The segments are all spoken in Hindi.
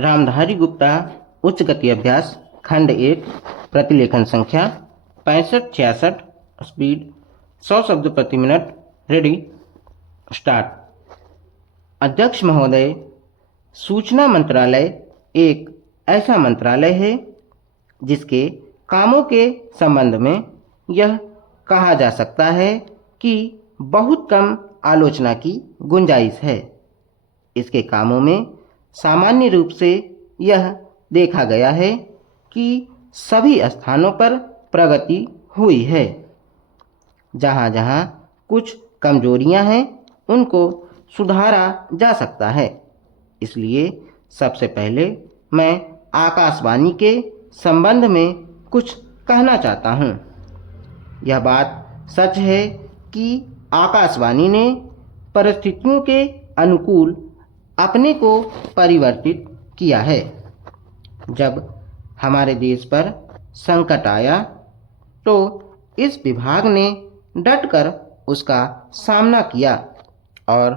रामधारी गुप्ता उच्च गति अभ्यास खंड 1 प्रतिलेखन संख्या 6566 स्पीड 100 शब्द प्रति मिनट। Ready start. अध्यक्ष महोदय, सूचना मंत्रालय एक ऐसा मंत्रालय है जिसके कामों के संबंध में यह कहा जा सकता है कि बहुत कम आलोचना की गुंजाइश है। इसके कामों में सामान्य रूप से यह देखा गया है कि सभी स्थानों पर प्रगति हुई है। जहाँ जहाँ कुछ कमजोरियाँ हैं उनको सुधारा जा सकता है। इसलिए सबसे पहले मैं आकाशवाणी के संबंध में कुछ कहना चाहता हूँ। यह बात सच है कि आकाशवाणी ने परिस्थितियों के अनुकूल अपने को परिवर्तित किया है। जब हमारे देश पर संकट आया तो इस विभाग ने डटकर उसका सामना किया और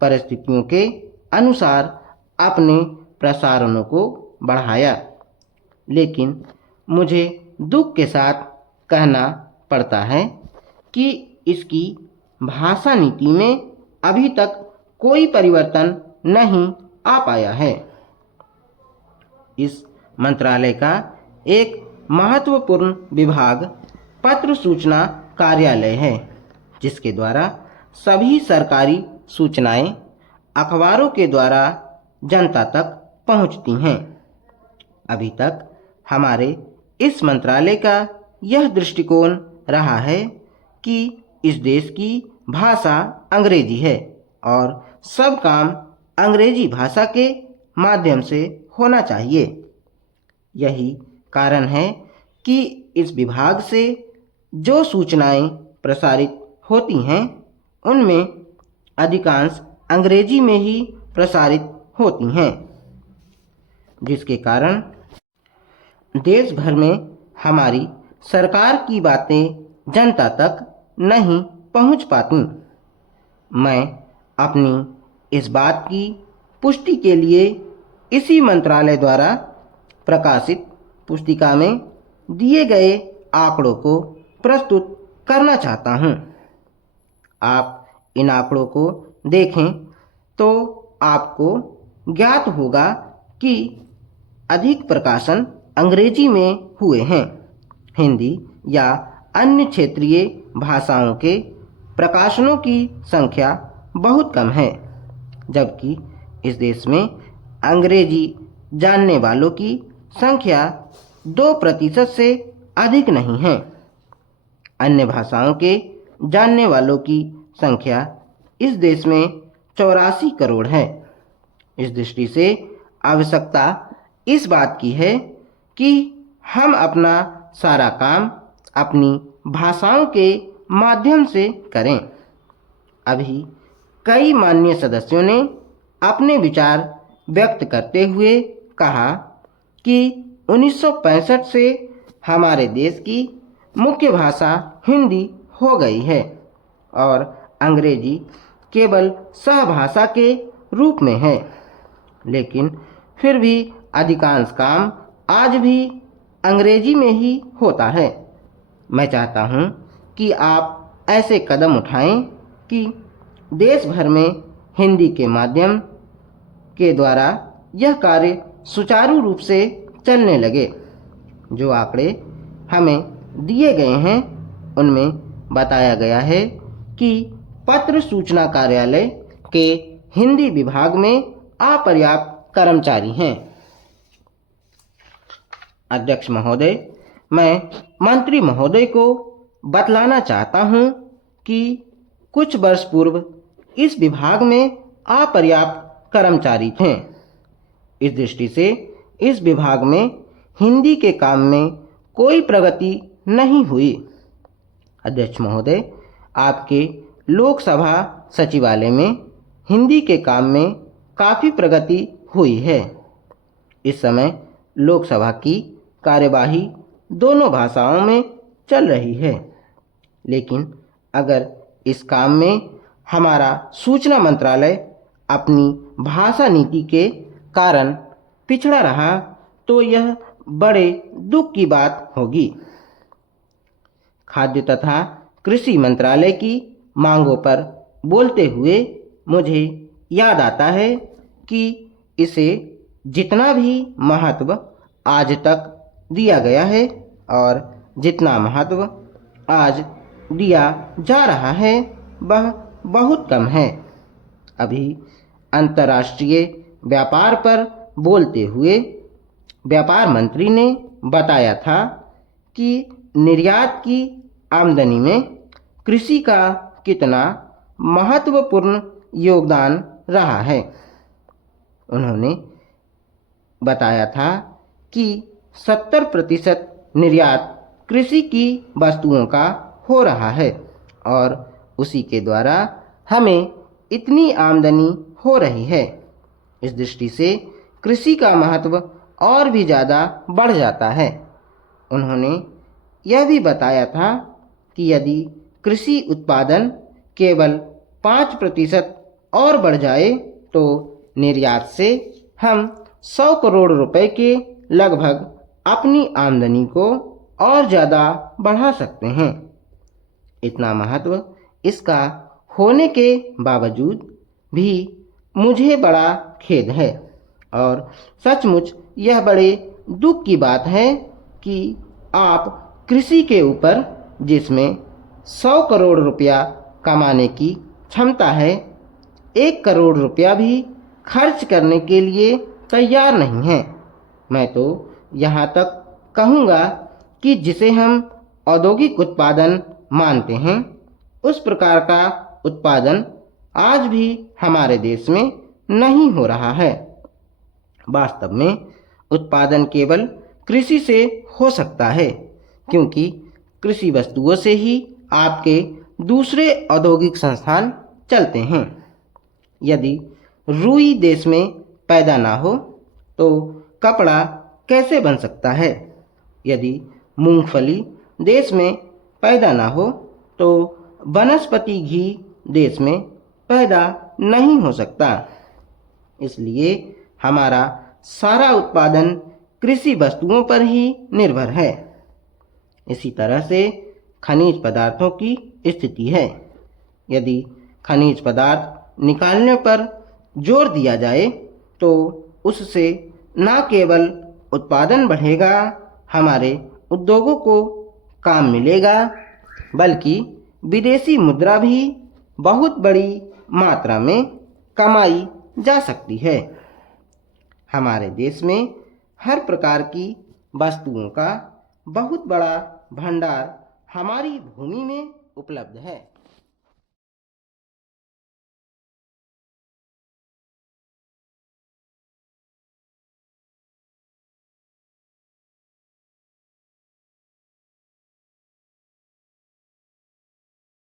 परिस्थितियों के अनुसार अपने प्रसारणों को बढ़ाया। लेकिन मुझे दुख के साथ कहना पड़ता है कि इसकी भाषा नीति में अभी तक कोई परिवर्तन नहीं आ पाया है। इस मंत्रालय का एक महत्वपूर्ण विभाग पत्र सूचना कार्यालय है, जिसके द्वारा सभी सरकारी सूचनाएं अखबारों के द्वारा जनता तक पहुंचती हैं। अभी तक हमारे इस मंत्रालय का यह दृष्टिकोण रहा है कि इस देश की भाषा अंग्रेजी है और सब काम अंग्रेजी भाषा के माध्यम से होना चाहिए। यही कारण है कि इस विभाग से जो सूचनाएं प्रसारित होती हैं उनमें अधिकांश अंग्रेजी में ही प्रसारित होती हैं, जिसके कारण देश भर में हमारी सरकार की बातें जनता तक नहीं पहुंच पाती। मैं अपनी इस बात की पुष्टि के लिए इसी मंत्रालय द्वारा प्रकाशित पुस्तिका में दिए गए आंकड़ों को प्रस्तुत करना चाहता हूं। आप इन आंकड़ों को देखें तो आपको ज्ञात होगा कि अधिक प्रकाशन अंग्रेजी में हुए हैं। हिंदी या अन्य क्षेत्रीय भाषाओं के प्रकाशनों की संख्या बहुत कम है, जबकि इस देश में अंग्रेजी जानने वालों की संख्या 2% से अधिक नहीं है। अन्य भाषाओं के जानने वालों की संख्या इस देश में 84 करोड़ है। इस दृष्टि से आवश्यकता इस बात की है कि हम अपना सारा काम अपनी भाषाओं के माध्यम से करें। अभी कई माननीय सदस्यों ने अपने विचार व्यक्त करते हुए कहा कि 1965 से हमारे देश की मुख्य भाषा हिंदी हो गई है और अंग्रेजी केवल सहभाषा के रूप में है। लेकिन फिर भी अधिकांश काम आज भी अंग्रेजी में ही होता है। मैं चाहता हूँ कि आप ऐसे कदम उठाएं कि देश भर में हिंदी के माध्यम के द्वारा यह कार्य सुचारू रूप से चलने लगे। जो आंकड़े हमें दिए गए हैं उनमें बताया गया है कि पत्र सूचना कार्यालय के हिंदी विभाग में अपर्याप्त कर्मचारी हैं। अध्यक्ष महोदय, मैं मंत्री महोदय को बतलाना चाहता हूं कि कुछ वर्ष पूर्व इस विभाग में अपर्याप्त कर्मचारी थे। इस दृष्टि से इस विभाग में हिंदी के काम में कोई प्रगति नहीं हुई। अध्यक्ष महोदय, आपके लोकसभा सचिवालय में हिंदी के काम में काफ़ी प्रगति हुई है। इस समय लोकसभा की कार्यवाही दोनों भाषाओं में चल रही है। लेकिन अगर इस काम में हमारा सूचना मंत्रालय अपनी भाषा नीति के कारण पिछड़ा रहा तो यह बड़े दुख की बात होगी। खाद्य तथा कृषि मंत्रालय की मांगों पर बोलते हुए मुझे याद आता है कि इसे जितना भी महत्व आज तक दिया गया है और जितना महत्व आज दिया जा रहा है वह बहुत कम है। अभी अंतर्राष्ट्रीय व्यापार पर बोलते हुए व्यापार मंत्री ने बताया था कि निर्यात की आमदनी में कृषि का कितना महत्वपूर्ण योगदान रहा है। उन्होंने बताया था कि 70% निर्यात कृषि की वस्तुओं का हो रहा है और उसी के द्वारा हमें इतनी आमदनी हो रही है। इस दृष्टि से कृषि का महत्व और भी ज़्यादा बढ़ जाता है। उन्होंने यह भी बताया था कि यदि कृषि उत्पादन केवल 5% और बढ़ जाए तो निर्यात से हम 100 करोड़ रुपए के लगभग अपनी आमदनी को और ज़्यादा बढ़ा सकते हैं। इतना महत्व इसका होने के बावजूद भी मुझे बड़ा खेद है और सचमुच यह बड़े दुख की बात है कि आप कृषि के ऊपर जिसमें 100 करोड़ रुपया कमाने की क्षमता है 1 करोड़ रुपया भी खर्च करने के लिए तैयार नहीं हैं। मैं तो यहाँ तक कहूँगा कि जिसे हम औद्योगिक उत्पादन मानते हैं उस प्रकार का उत्पादन आज भी हमारे देश में नहीं हो रहा है। वास्तव में उत्पादन केवल कृषि से हो सकता है क्योंकि कृषि वस्तुओं से ही आपके दूसरे औद्योगिक संस्थान चलते हैं। यदि रुई देश में पैदा ना हो तो कपड़ा कैसे बन सकता है? यदि मूंगफली देश में पैदा ना हो तो वनस्पति घी देश में पैदा नहीं हो सकता। इसलिए हमारा सारा उत्पादन कृषि वस्तुओं पर ही निर्भर है। इसी तरह से खनिज पदार्थों की स्थिति है। यदि खनिज पदार्थ निकालने पर जोर दिया जाए तो उससे न केवल उत्पादन बढ़ेगा, हमारे उद्योगों को काम मिलेगा, बल्कि विदेशी मुद्रा भी बहुत बड़ी मात्रा में कमाई जा सकती है। हमारे देश में हर प्रकार की वस्तुओं का बहुत बड़ा भंडार हमारी भूमि में उपलब्ध है।